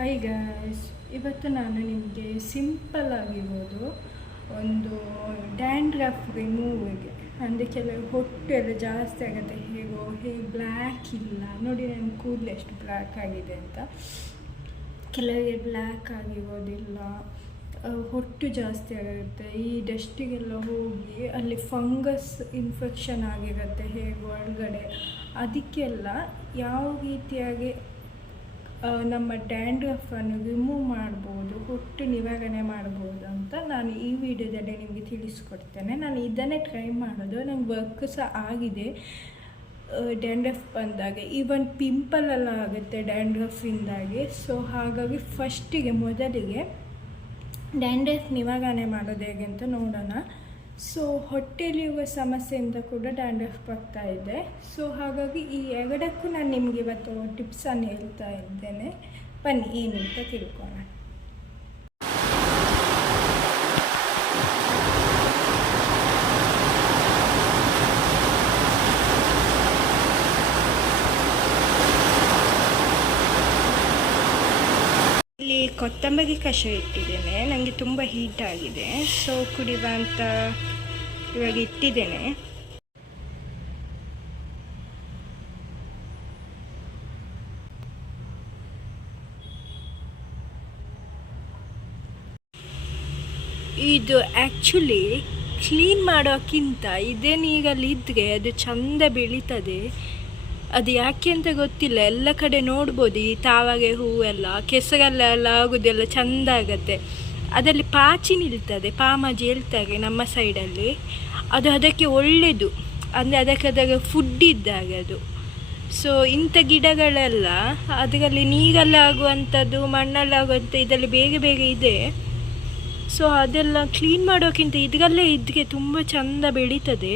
Hi guys ಇವತ್ತು ನಾನು ನಿಮಗೆ ಸಿಂಪಲ್ ಆಗಿರೋದು ಒಂದು ಡ್ಯಾಂಡ್ರಫ್ ರಿಮೂವಿಗೆ ಅಂದರೆ ಕೆಲವು ಹೊಟ್ಟೆ ಎಲ್ಲ ಜಾಸ್ತಿ ಆಗುತ್ತೆ, ಹೇಗೋ ಹೇಗೆ ಬ್ಲ್ಯಾಕ್ ಇಲ್ಲ. ನೋಡಿ ನನ್ನ ಕೂದಲು ಎಷ್ಟು ಬ್ಲ್ಯಾಕ್ ಆಗಿದೆ ಅಂತ. ಕೆಲವರಿಗೆ ಬ್ಲ್ಯಾಕ್ ಆಗಿರೋದಿಲ್ಲ. ಹೊಟ್ಟು ಜಾಸ್ತಿ ಆಗುತ್ತೆ. ಈ ಡಸ್ಟಿಗೆಲ್ಲ ಹೋಗಿ ಅಲ್ಲಿ ಫಂಗಸ್ ಇನ್ಫೆಕ್ಷನ್ ಆಗಿರುತ್ತೆ, ಹೇಗೆ, ಒಳಗಡೆ. ಅದಕ್ಕೆಲ್ಲ ಯಾವ ರೀತಿಯಾಗಿ ನಮ್ಮ ಡ್ಯಾಂಡ್ರಫನ್ನು ರಿಮೂವ್ ಮಾಡ್ಬೋದು ಹೊಟ್ಟು ನಿವಾರಣೆ ಮಾಡ್ಬೋದು ಅಂತ ನಾನು ಈ ವಿಡಿಯೋದಲ್ಲಿ ನಿಮಗೆ ತಿಳಿಸ್ಕೊಡ್ತೇನೆ. ನಾನು ಇದನ್ನೇ ಟ್ರೈ ಮಾಡೋದು, ನಂಗೆ ವರ್ಕ್ ಸಹ ಆಗಿದೆ. ಡ್ಯಾಂಡ್ರಫ್ ಬಂದಾಗ ಈವನ್ ಪಿಂಪಲ್ ಎಲ್ಲ ಆಗುತ್ತೆ ಡ್ಯಾಂಡ್ರಫಿಂದಾಗಿ ಸೊ ಹಾಗಾಗಿ ಫಸ್ಟಿಗೆ ಮೊದಲಿಗೆ ಡ್ಯಾಂಡ್ರಫ್ ನಿವಾರಣೆ ಮಾಡೋದು ಹೇಗೆ ಅಂತ ನೋಡೋಣ. ಸೊ ಹೊಟ್ಟೆಲಿರುವ ಸಮಸ್ಯೆಯಿಂದ ಕೂಡ ಡ್ಯಾಂಡ್ರಫ್ ಬರ್ತಾ ಇದೆ. ಸೊ ಹಾಗಾಗಿ ಈ ಎರಡಕ್ಕೂ ನಾನು ನಿಮಗೆ ಇವತ್ತು ಟಿಪ್ಸನ್ನು ಹೇಳ್ತಾ ಇದ್ದೇನೆ. ಬನ್ನಿ ಏನು ಅಂತ ತಿಳ್ಕೊಳ್ಳೋಣ ಇಲ್ಲಿ ಕೊತ್ತಂಬರಿ ಕಷಾಯ ಇಟ್ಟಿದ್ದೇನೆ. ನನಗೆ ತುಂಬ ಹೀಟ್ ಆಗಿದೆ. ಸೊ ಕುಡಿಯುವ ಅಂತ ಇವಾಗ ಇಟ್ಟಿದ್ದೇನೆ. ಇದು ಆ್ಯಕ್ಚುಲಿ ಕ್ಲೀನ್ ಮಾಡೋಕ್ಕಿಂತ ಇದೇ ಇದ್ದರೆ ಅದು ಚಂದ ಬೆಳೀತದೆ. ಅದು ಯಾಕೆ ಅಂತ ಗೊತ್ತಿಲ್ಲ. ಎಲ್ಲ ಕಡೆ ನೋಡ್ಬೋದು. ಈ ತಾವಾಗೆ ಹೂವೆಲ್ಲ ಕೆಸರೆಲ್ಲ ಎಲ್ಲ ಆಗೋದೆಲ್ಲ ಚಂದ ಆಗತ್ತೆ. ಅದರಲ್ಲಿ ಪಾಚಿ ನಿಲ್ತದೆ, ಪಾಮಾಜಿ ಹೇಳ್ತಾರೆ ನಮ್ಮ ಸೈಡಲ್ಲಿ. ಅದು ಅದಕ್ಕೆ ಒಳ್ಳೆಯದು ಅಂದರೆ ಅದಕ್ಕೆ ಅದಾಗ ಫುಡ್ ಇದ್ದಾಗ ಅದು. ಸೊ ಇಂಥ ಗಿಡಗಳೆಲ್ಲ ಅದರಲ್ಲಿ ನೀರಲ್ಲಾಗುವಂಥದ್ದು ಮಣ್ಣಲ್ಲಾಗುವಂಥ ಇದರಲ್ಲಿ ಬೇಗ ಬೇಗ ಇದೆ. ಸೊ ಅದೆಲ್ಲ ಕ್ಲೀನ್ ಮಾಡೋಕ್ಕಿಂತ ಇದರಲ್ಲೇ ಇದ್ದರೆ ತುಂಬ ಚಂದ ಬೆಳೀತದೆ.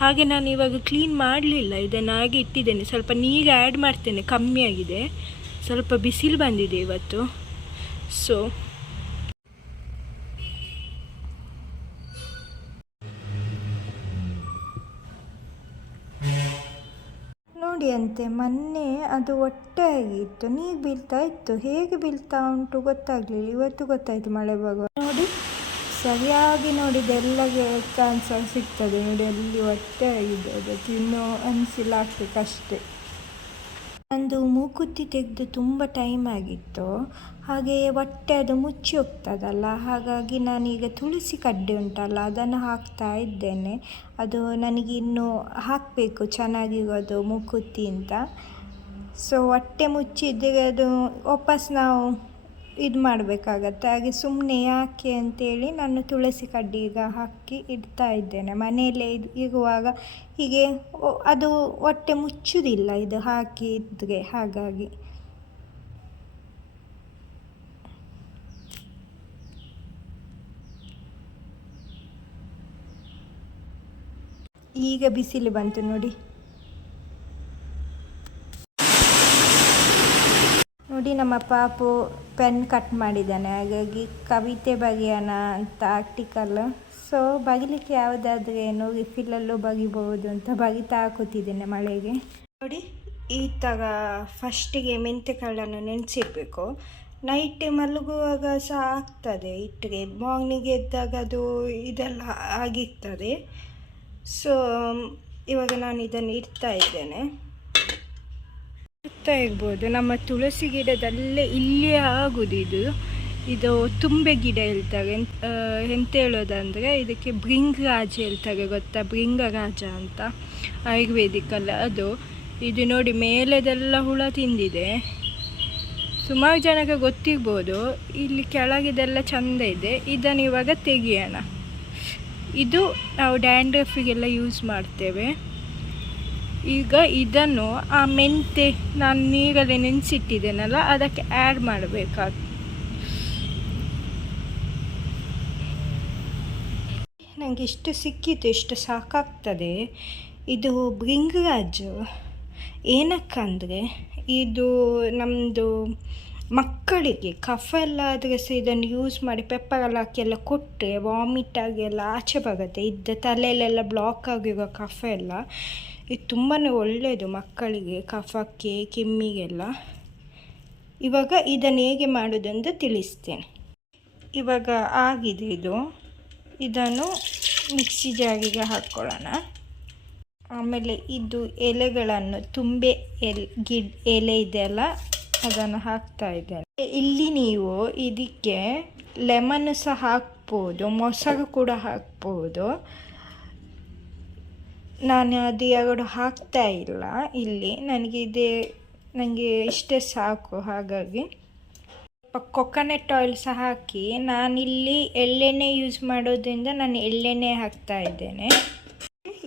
ಹಾಗೆ ನಾನು ಇವಾಗ ಕ್ಲೀನ್ ಮಾಡಲಿಲ್ಲ, ಇದನ್ನು ಹಾಗೆ ಇಟ್ಟಿದ್ದೇನೆ. ಸ್ವಲ್ಪ ನೀರು ಆ್ಯಡ್ ಮಾಡ್ತೇನೆ, ಕಮ್ಮಿ ಆಗಿದೆ. ಸ್ವಲ್ಪ ಬಿಸಿಲು ಬಂದಿದೆ ಇವತ್ತು. ಸೊ ನೋಡಿ ಅಂತೆ, ಮೊನ್ನೆ ಅದು ಒಟ್ಟೆ ಆಗಿತ್ತು, ನೀರು ಬೀಳ್ತಾ ಇತ್ತು. ಹೇಗೆ ಬೀಳ್ತಾ ಉಂಟು ಗೊತ್ತಾಗಲಿಲ್ಲ. ಇವತ್ತು ಗೊತ್ತಾಯಿತು ಮಳೆ ಬರುವ ಸರಿಯಾಗಿ ನೋಡಿದೆಲ್ಲಗೆ ಕ್ಯಾನ್ಸರ್ ಸಿಗ್ತದೆ ನೋಡಿ ಅಲ್ಲಿ ಹೊಟ್ಟೆ ಆಗಿದೆ ಅದಕ್ಕೆ ಇನ್ನೂ ಅನಿಸಿಲ್ಲ ಅಷ್ಟೇ. ನಂದು ಮೂಕುತ್ತಿ ತೆಗೆದು ತುಂಬ ಟೈಮ್ ಆಗಿತ್ತು. ಹಾಗೆ ಹೊಟ್ಟೆ ಅದು ಮುಚ್ಚಿ ಹೋಗ್ತದಲ್ಲ, ಹಾಗಾಗಿ ನಾನೀಗ ತುಳಸಿ ಕಡ್ಡೆ ಉಂಟಲ್ಲ, ಅದನ್ನು ಹಾಕ್ತಾ ಇದ್ದೇನೆ. ಅದು ನನಗೆ ಇನ್ನೂ ಹಾಕಬೇಕು ಚೆನ್ನಾಗಿರೋದು ಮೂಕುತ್ತಿ ಅಂತ. ಸೊ ಹೊಟ್ಟೆ ಮುಚ್ಚಿದ್ದರೆ ಅದು ವಾಪಸ್ ನಾವು ಇದು ಮಾಡಬೇಕಾಗತ್ತೆ. ಹಾಗೆ ಸುಮ್ಮನೆ ಯಾಕೆ ಅಂತೇಳಿ ನಾನು ತುಳಸಿ ಕಡ್ಡಿ ಈಗ ಹಾಕಿ ಇಡ್ತಾ ಇದ್ದೇನೆ. ಮನೆಯಲ್ಲೇ ಇದು ಇರುವಾಗ ಹೀಗೆ ಅದು ಹೊಟ್ಟೆ ಮುಚ್ಚುವುದಿಲ್ಲ ಇದು ಹಾಕಿ ಇದ್ದರೆ ಹಾಗಾಗಿ. ಈಗ ಬಿಸಿಲು ಬಂತು ನೋಡಿ. ನೋಡಿ ನಮ್ಮ ಪಾಪು ಪೆನ್ ಕಟ್ ಮಾಡಿದ್ದಾನೆ. ಹಾಗಾಗಿ ಕವಿತೆ ಬಗೆಯೋಣ ಅಂತ ಆರ್ಟಿಕಲ್ ಸೊ ಬಗಿಲಿಕ್ಕೆ ಯಾವುದಾದ್ರೂ ಏನು ರಿಫಿಲಲ್ಲೂ ಬಗಿಬಹುದು ಅಂತ ಬಗಿತಾ ಹಾಕುತ್ತಿದ್ದೇನೆ ಮಳೆಗೆ. ನೋಡಿ, ಈ ಥರ ಫಸ್ಟಿಗೆ ಮೆಂತೆಕಾಳನ್ನು ನೆನೆಸಿರ್ಬೇಕು. ನೈಟ್ ಮಲಗುವಾಗ ಸಹ ಆಗ್ತದೆ. ಇಟ್ಟಿಗೆ ಮಾರ್ನಿಂಗ್ ಎದ್ದಾಗ ಅದು ಇದೆಲ್ಲ ಆಗಿರ್ತದೆ. ಸೊ ಇವಾಗ ನಾನು ಇದನ್ನು ಇಡ್ತಾ ಇದ್ದೇನೆ. ಇರ್ತಾ ಇರ್ಬೋದು. ನಮ್ಮ ತುಳಸಿ ಗಿಡದಲ್ಲೇ ಇಲ್ಲೇ ಆಗುದು ಇದು. ಇದು ತುಂಬೆ ಗಿಡ ಹೇಳ್ತಾರೆ. ಎಂತ ಹೇಳೋದಂದರೆ ಇದಕ್ಕೆ ಭೃಂಗರಾಜ ಹೇಳ್ತಾರೆ ಗೊತ್ತಾ? ಭೃಂಗರಾಜ ಅಂತ. ಆಯುರ್ವೇದಿಕಲ್ಲ ಅದು. ಇದು ನೋಡಿ ಮೇಲೆದೆಲ್ಲ ಹುಳ ತಿಂದಿದೆ. ಸುಮಾರು ಜನಕ್ಕೆ ಗೊತ್ತಿರ್ಬೋದು. ಇಲ್ಲಿ ಕೆಳಗಿದೆಲ್ಲ ಚಂದ ಇದೆ. ಇದನ್ನು ಇವಾಗ ತೆಗಿಯೋಣ. ಇದು ನಾವು ಡ್ಯಾಂಡ್ರಫಿಗೆಲ್ಲ ಯೂಸ್ ಮಾಡ್ತೇವೆ. ಈಗ ಇದನ್ನು ಆ ಮೆಂತೆ ನಾನು ನೀರಲ್ಲಿ ನೆನೆಸಿಟ್ಟಿದ್ದೇನಲ್ಲ, ಅದಕ್ಕೆ ಆ್ಯಡ್ ಮಾಡಬೇಕಾಗ ನನಗೆ ಇಷ್ಟು ಸಿಕ್ಕಿತು, ಎಷ್ಟು ಸಾಕಾಗ್ತದೆ. ಇದು ಭೃಂಗರಾಜು. ಏನಕ್ಕಂದರೆ, ಇದು ನಮ್ಮದು ಮಕ್ಕಳಿಗೆ ಕಫ ಎಲ್ಲ ಆದರೆ ಸಹ ಇದನ್ನು ಯೂಸ್ ಮಾಡಿ ಪೆಪ್ಪರ್ ಎಲ್ಲ ಹಾಕಿ ಎಲ್ಲ ಕೊಟ್ಟರೆ ವಾಮಿಟ್ ಆಗಿ ಎಲ್ಲ ಆಚೆ ಬರುತ್ತೆ. ಇದ್ದ ತಲೆಯಲ್ಲೆಲ್ಲ ಬ್ಲಾಕ್ ಆಗಿರೋ ಕಫ ಎಲ್ಲ ಇದು ತುಂಬಾ ಒಳ್ಳೆಯದು ಮಕ್ಕಳಿಗೆ, ಕಫಕ್ಕೆ, ಕೆಮ್ಮಿಗೆಲ್ಲ. ಇವಾಗ ಇದನ್ನು ಹೇಗೆ ಮಾಡೋದಂತ ತಿಳಿಸ್ತೇನೆ. ಇವಾಗ ಆಗಿದೆ ಇದು. ಇದನ್ನು ಮಿಕ್ಸಿ ಜಾಗಿಗೆ ಹಾಕ್ಕೊಳ್ಳೋಣ ಆಮೇಲೆ ಇದು ಎಲೆಗಳನ್ನು ತುಂಬೆ ಎಲೆ, ಗಿಡ್, ಎಲೆ ಇದೆಯಲ್ಲ, ಅದನ್ನು ಹಾಕ್ತಾ ಇದ್ದೇನೆ. ಇಲ್ಲಿ ನೀವು ಇದಕ್ಕೆ ಲೆಮನ್ ಸಹ ಹಾಕ್ಬೋದು, ಮೊಸರು ಕೂಡ ಹಾಕ್ಬೋದು. ನಾನು ಅದು ಎರಡು ಹಾಕ್ತಾ ಇಲ್ಲ. ಇಲ್ಲಿ ನನಗೆ ಇದೇ, ನನಗೆ ಇಷ್ಟೇ ಸಾಕು ಹಾಗಾಗಿ. ಕೊಕೊನೆಟ್ ಆಯಿಲ್ ಸಹ ಹಾಕಿ. ನಾನಿಲ್ಲಿ ಎಳ್ಳೆಣ್ಣೆ ಯೂಸ್ ಮಾಡೋದ್ರಿಂದ ನಾನು ಎಳ್ಳೆಣ್ಣೆ ಹಾಕ್ತಾ ಇದ್ದೇನೆ.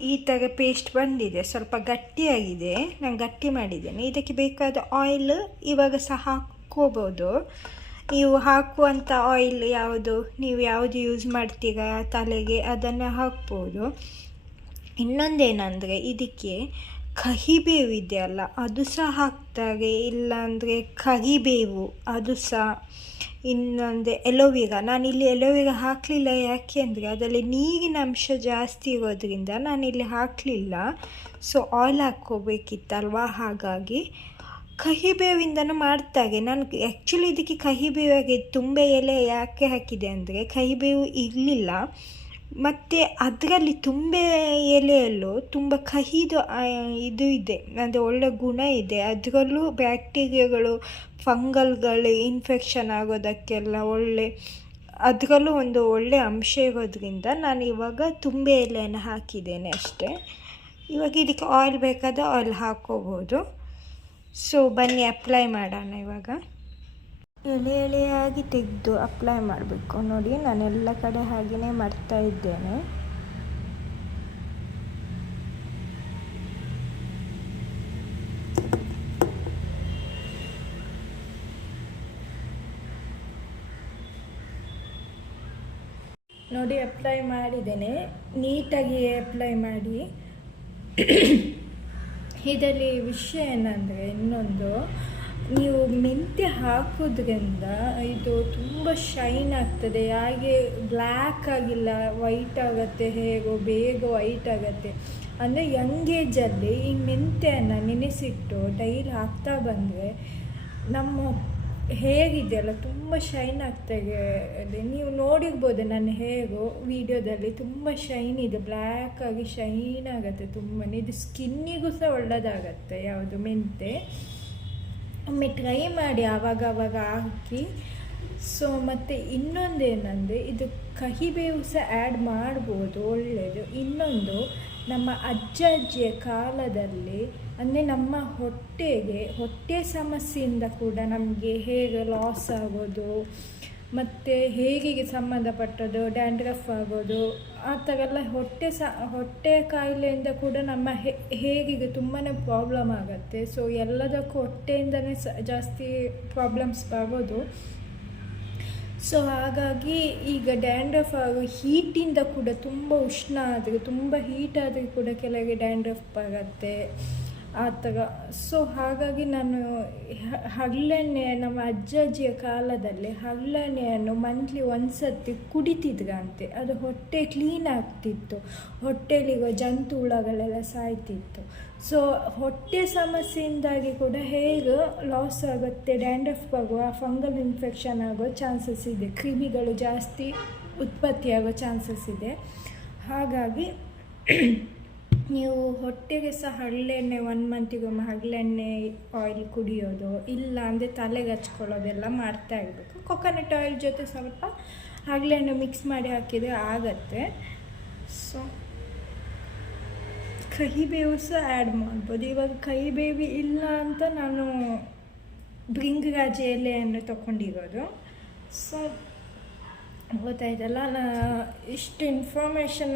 ಈ ಥರ ಪೇಸ್ಟ್ ಬಂದಿದೆ. ಸ್ವಲ್ಪ ಗಟ್ಟಿಯಾಗಿದೆ. ನಾನು ಗಟ್ಟಿ ಮಾಡಿದ್ದೇನೆ. ಇದಕ್ಕೆ ಬೇಕಾದ ಆಯಿಲ್ ಇವಾಗ ಸಹ ಹಾಕ್ಕೋಬೋದು. ನೀವು ಹಾಕುವಂಥ ಆಯಿಲ್ ಯಾವುದು? ನೀವು ಯಾವುದು ಯೂಸ್ ಮಾಡ್ತೀರಾ? ತಲೆಗೆ ಅದನ್ನು ಹಾಕ್ಬೋದು. ಇನ್ನೊಂದೇನೆಂದರೆ ಇದಕ್ಕೆ ಕಹಿಬೇವು ಇದೆಯಲ್ಲ ಅದು ಸಹ ಹಾಕ್ತಾರೆ. ಇಲ್ಲಾಂದರೆ ಕರಿಬೇವು ಅದು ಸಹ ಇನ್ನೊಂದು ಎಲೋವಿರಾ. ನಾನಿಲ್ಲಿ ಎಲೋವಿರಾ ಹಾಕಲಿಲ್ಲ. ಯಾಕೆ ಅಂದರೆ ಅದರಲ್ಲಿ ನೀರಿನ ಅಂಶ ಜಾಸ್ತಿ ಇರೋದ್ರಿಂದ ನಾನಿಲ್ಲಿ ಹಾಕಲಿಲ್ಲ. ಸೊ ಆಯಿಲ್ ಹಾಕ್ಕೋಬೇಕಿತ್ತಲ್ವಾ ಹಾಗಾಗಿ ಕಹಿಬೇವಿಂದನೂ ಮಾಡ್ತಾರೆ. ನಾನು ಆ್ಯಕ್ಚುಲಿ ಇದಕ್ಕೆ ಕಹಿಬೇವಾಗಿ ತುಂಬ ಎಲೆ ಯಾಕೆ ಹಾಕಿದೆ ಅಂದರೆ ಕಹಿಬೇವು ಇರಲಿಲ್ಲ. ಮತ್ತು ಅದರಲ್ಲಿ ತುಂಬೆ ಎಲೆಯಲ್ಲೂ ತುಂಬ ಕಹಿದು ಇದು ಇದೆ. ಅಂದರೆ ಒಳ್ಳೆ ಗುಣ ಇದೆ. ಅದರಲ್ಲೂ ಬ್ಯಾಕ್ಟೀರಿಯಾಗಳು, ಫಂಗಲ್ಗಳು, ಇನ್ಫೆಕ್ಷನ್ ಆಗೋದಕ್ಕೆಲ್ಲ ಒಳ್ಳೆ, ಅದರಲ್ಲೂ ಒಂದು ಒಳ್ಳೆ ಅಂಶ ಇರೋದ್ರಿಂದ ನಾನು ಇವಾಗ ತುಂಬೆ ಎಲೆಯನ್ನು ಹಾಕಿದ್ದೇನೆ ಅಷ್ಟೇ. ಇವಾಗ ಇದಕ್ಕೆ ಆಯಿಲ್ ಬೇಕಾದ ಆಯಿಲ್ ಹಾಕ್ಕೋಬೋದು ಸೊ ಬನ್ನಿ ಅಪ್ಲೈ ಮಾಡೋಣ ಇವಾಗ. ಎಳೆ ಎಳೆಯಾಗಿ ತೆಗೆದು ಅಪ್ಲೈ ಮಾಡಬೇಕು. ನೋಡಿ, ನಾನು ಎಲ್ಲ ಕಡೆ ಹಾಗೆಯೇ ಮಾಡ್ತಾ ಇದ್ದೇನೆ. ನೋಡಿ ಅಪ್ಲೈ ಮಾಡಿದ್ದೇನೆ. ನೀಟಾಗಿ ಅಪ್ಲೈ ಮಾಡಿ. ಇದರಲ್ಲಿ ವಿಷಯ ಏನಂದರೆ, ಇನ್ನೊಂದು ನೀವು ಮೆಂತ್ಯ ಹಾಕೋದ್ರಿಂದ ಇದು ತುಂಬ ಶೈನ್ ಆಗ್ತದೆ. ಹಾಗೆ ಬ್ಲ್ಯಾಕ್ ಆಗಿಲ್ಲ ವೈಟ್ ಆಗುತ್ತೆ, ಹೇಗೋ ಬೇಗ ವೈಟ್ ಆಗುತ್ತೆ. ಅಂದರೆ ಯಂಗ್ ಏಜಲ್ಲಿ ಈ ಮೆಂತ್ಯನ ನೆನೆಸಿಟ್ಟು ಡೈಲಿ ಹಾಕ್ತಾ ಬಂದರೆ ನಮ್ಮ ಹೇಗಿದೆಯಲ್ಲ, ತುಂಬ ಶೈನ್ ಆಗ್ತದೆ ನೀವು ನೋಡಿರ್ಬೋದು ನಾನು ಹೇಗೋ ವಿಡಿಯೋದಲ್ಲಿ ತುಂಬ ಶೈನ್ ಇದೆ. ಬ್ಲ್ಯಾಕ್ ಆಗಿ ಶೈನ್ ಆಗುತ್ತೆ ತುಂಬಾ ಇದು ಸ್ಕಿನ್ನಿಗೂ ಸಹ ಒಳ್ಳೆಯದಾಗತ್ತೆ ಯಾವುದು ಮೆಂತೆ ಒಮ್ಮೆ ಟ್ರೈ ಮಾಡಿ ಆವಾಗ ಆವಾಗ ಹಾಕಿ. ಸೊ ಮತ್ತು ಇನ್ನೊಂದೇನೆಂದರೆ, ಇದು ಕಹಿಬೇವು ಸಹ ಆ್ಯಡ್ ಮಾಡ್ಬೋದು ಒಳ್ಳೆಯದು ಇನ್ನೊಂದು, ನಮ್ಮ ಅಜ್ಜ ಅಜ್ಜಿಯ ಕಾಲದಲ್ಲಿ, ಅಂದರೆ ನಮ್ಮ ಹೊಟ್ಟೆಗೆ, ಹೊಟ್ಟೆ ಸಮಸ್ಯೆಯಿಂದ ಕೂಡ ನಮಗೆ ಹೇಗೆ ಲಾಸ್ ಆಗೋದು, ಮತ್ತು ಹೇಗೆ ಸಂಬಂಧಪಟ್ಟದ್ದು ಡ್ಯಾಂಡ್ರಫ್ ಆಗೋದು ಎಲ್ಲ ಹೊಟ್ಟೆ ಸ, ಹೊಟ್ಟೆ ಕಾಯಿಲೆಯಿಂದ ಕೂಡ ನಮ್ಮ ಹೇಗಿಗೆ ತುಂಬಾ ಪ್ರಾಬ್ಲಮ್ ಆಗುತ್ತೆ. ಸೊ ಎಲ್ಲದಕ್ಕೂ ಹೊಟ್ಟೆಯಿಂದನೇ ಸ, ಜಾಸ್ತಿ ಪ್ರಾಬ್ಲಮ್ಸ್ ಬರೋದು ಸೊ ಹಾಗಾಗಿ ಈಗ ಡ್ಯಾಂಡ್ರಫ್ ಆಗೋ ಹೀಟಿಂದ ಕೂಡ ತುಂಬ ಉಷ್ಣ ಆದರೆ, ತುಂಬ ಹೀಟ್ ಆದರೆ ಕೂಡ ಕೆಳಗೆ ಡ್ಯಾಂಡ್ರಫ್ ಆಗುತ್ತೆ ಆ ಥರ ಸೊ ಹಾಗಾಗಿ ನಾನು ಹಗಲೆಣ್ಣೆ ನಮ್ಮ ಅಜ್ಜ ಅಜ್ಜಿಯ ಕಾಲದಲ್ಲಿ ಹಗಲೆಣ್ಣೆಯನ್ನು ಮಂತ್ಲಿ ಒಂದು ಸರ್ತಿ ಕುಡಿತಿದ್ರಂತೆ ಅದು ಹೊಟ್ಟೆ ಕ್ಲೀನ್ ಆಗ್ತಿತ್ತು. ಹೊಟ್ಟೆಲಿಗೋ ಜಂತು ಹುಳಗಳೆಲ್ಲ ಸಾಯ್ತಿತ್ತು. ಸೊ ಹೊಟ್ಟೆ ಸಮಸ್ಯೆಯಿಂದಾಗಿ ಕೂಡ ಹೇಗೆ ಲಾಸ್ ಆಗುತ್ತೆ ಡ್ಯಾಂಡ್ರಫ್ ಆಗುವ ಫಂಗಲ್ ಇನ್ಫೆಕ್ಷನ್ ಆಗೋ ಚಾನ್ಸಸ್ ಇದೆ. ಕ್ರಿಮಿಗಳು ಜಾಸ್ತಿ ಉತ್ಪತ್ತಿಯಾಗೋ ಚಾನ್ಸಸ್ ಇದೆ. ಹಾಗಾಗಿ ನೀವು ಹೊಟ್ಟೆಗೆ ಸಹ ಹರಳೆಣ್ಣೆ ಒನ್ ಮಂತಿಗೊಮ್ಮೆ ಹರಳೆಣ್ಣೆ ಆಯಿಲ್ ಕುಡಿಯೋದು, ಇಲ್ಲ ಅಂದರೆ ತಲೆಗೆ ಹಚ್ಕೊಳ್ಳೋದೆಲ್ಲ ಮಾಡ್ತಾ ಇರಬೇಕು. ಕೊಕೊನಟ್ ಆಯಿಲ್ ಜೊತೆ ಸ್ವಲ್ಪ ಹರಳೆಣ್ಣೆ ಮಿಕ್ಸ್ ಮಾಡಿ ಹಾಕಿದರೆ ಆಗತ್ತೆ. ಸೊ ಕಹಿಬೇವು ಸಹ ಆ್ಯಡ್ ಮಾಡ್ಬೋದು. ಇವಾಗ ಕಹಿಬೇವು ಇಲ್ಲ ಅಂತ ನಾನು ಬ್ರಿಂಗ್ ಭೃಂಗರಾಜ ಎಲೆಯನ್ನು ತೊಗೊಂಡಿರೋದು. ಸೊ ಗೊತ್ತಾಯ್ತಲ್ಲ, ನಾ ಇಷ್ಟು ಇನ್ಫಾರ್ಮೇಷನ್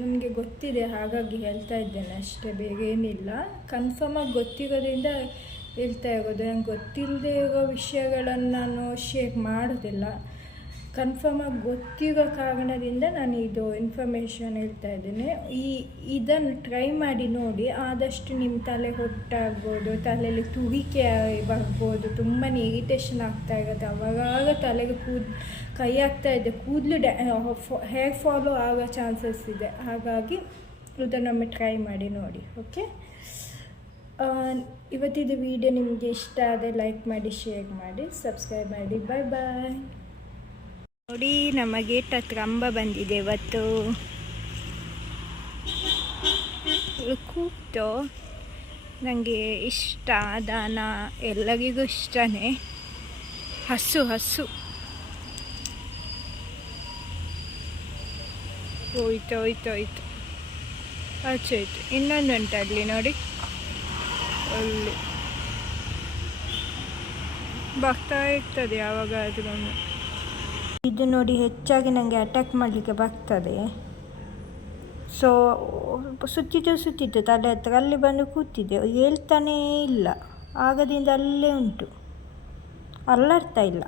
ನನಗೆ ಗೊತ್ತಿದೆ, ಹಾಗಾಗಿ ಹೇಳ್ತಾ ಇದ್ದೇನೆ ಅಷ್ಟೇ, ಬೇಗ ಏನಿಲ್ಲ. ಕನ್ಫರ್ಮಾಗಿ ಗೊತ್ತಿರೋದ್ರಿಂದ ಹೇಳ್ತಾ ಇರೋದು. ನಂಗೆ ಗೊತ್ತಿಲ್ಲದೆ ಇರೋ ವಿಷಯಗಳನ್ನು ನಾನು ಶೇರ್ ಮಾಡೋದಿಲ್ಲ. ಕನ್ಫರ್ಮಾಗಿ ಗೊತ್ತಿರೋ ಕಾರಣದಿಂದ ನಾನು ಇದು ಇನ್ಫಾರ್ಮೇಷನ್ ಹೇಳ್ತಾ ಇದ್ದೇನೆ. ಈ ಇದನ್ನು ಟ್ರೈ ಮಾಡಿ ನೋಡಿ, ಆದಷ್ಟು ನಿಮ್ಮ ತಲೆ ಹೊಟ್ಟಾಗ್ಬೋದು, ತಲೆಯಲ್ಲಿ ತುಗಿಕೆ ಬರ್ಬೋದು ತುಂಬಾ ಇರಿಟೇಷನ್ ಆಗ್ತಾ ಇರುತ್ತೆ ಅವಾಗ ತಲೆಗೆ ಕೂದ್ ಕೈ ಆಗ್ತಾ ಇದೆ. ಕೂದಲು ಡ್ಯಾ ಹೇರ್ ಫಾಲೋ ಆಗೋ ಚಾನ್ಸಸ್ ಇದೆ. ಹಾಗಾಗಿ ಇದನ್ನೊಮ್ಮೆ ಟ್ರೈ ಮಾಡಿ ನೋಡಿ ಓಕೆ ಇವತ್ತಿದ್ದು ವಿಡಿಯೋ ನಿಮಗೆ ಇಷ್ಟ ಆದರೆ ಲೈಕ್ ಮಾಡಿ ಶೇರ್ ಮಾಡಿ ಸಬ್ಸ್ಕ್ರೈಬ್ ಮಾಡಿ. ಬಾಯ್ ಬಾಯ್ ನೋಡಿ ನಮ್ಮ ಗೇಟ್ ಹತ್ರ ಅಂಬ ಬಂದಿದೆ ಇವತ್ತು. ಕೂತು ನನಗೆ ಇಷ್ಟ, ದಾನ ಎಲ್ಲರಿಗೂ ಇಷ್ಟನೇ. ಹಸು ಹಸು. ಹೋಯ್ತು ಹೋಯ್ತು ಹೋಯ್ತು. ಆಚೆ ಹೋಯ್ತು ಇನ್ನೊಂದು ಅಲ್ಲಿ ನೋಡಿ. ಅಲ್ಲಿ. ಬರ್ತಾ ಇರ್ತದೆ ಯಾವಾಗಾದ್ರೂ ಇದು ನೋಡಿ ಹೆಚ್ಚಾಗಿ ನನಗೆ ಅಟ್ಯಾಕ್ ಮಾಡಲಿಕ್ಕೆ ಬರ್ತದೆ. ಸೊ ಸುತ್ತಿದ್ದು ಸುತ್ತಿತ್ತು ತಲೆ ಹತ್ರ ಅಲ್ಲಿ ಬಂದು ಕೂತಿದ್ದೆ. ಹೇಳ್ತಾನೇ ಇಲ್ಲ. ಆಗದಿಂದ ಅಲ್ಲೇ ಉಂಟು. ಅಲ್ಲಾಡ್ತಾ ಇಲ್ಲ.